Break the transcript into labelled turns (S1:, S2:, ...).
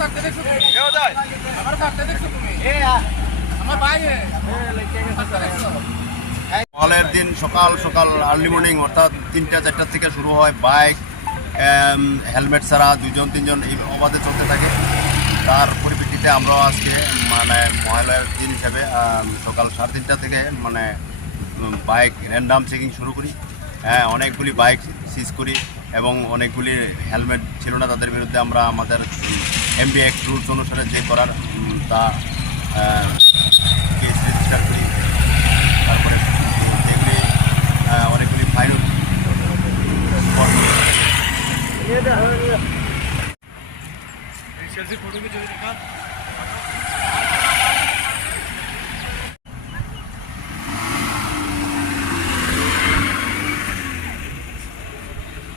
S1: কাটতে দেখছ তুমি? আমার কাটতে দেখছ তুমি? আমার ভাই হে কাটতে দেখছ
S2: মহলের দিন সকাল সকাল আর্লি মর্নিং অর্থাৎ তিনটা চারটা থেকে শুরু হয় বাইক হেলমেট ছাড়া দুজন তিনজন এই অবাধে চলতে থাকে। তার পরিপ্রেক্ষিতে আমরাও আজকে মানে মহলের দিন হিসাবে সকাল সাড়ে তিনটা থেকে মানে বাইক র্যান্ডাম চেকিং শুরু করি। হ্যাঁ অনেকগুলি বাইক সিজ করি এবং অনেকগুলি হেলমেট ছিল না, তাদের বিরুদ্ধে আমরা আমাদের এমবি অ্যাক্ট রুলস অনুসারে যে করার তা কেস রেজিস্টার করি। তারপরে যেগুলি অনেকগুলি ফাইন
S1: ফটো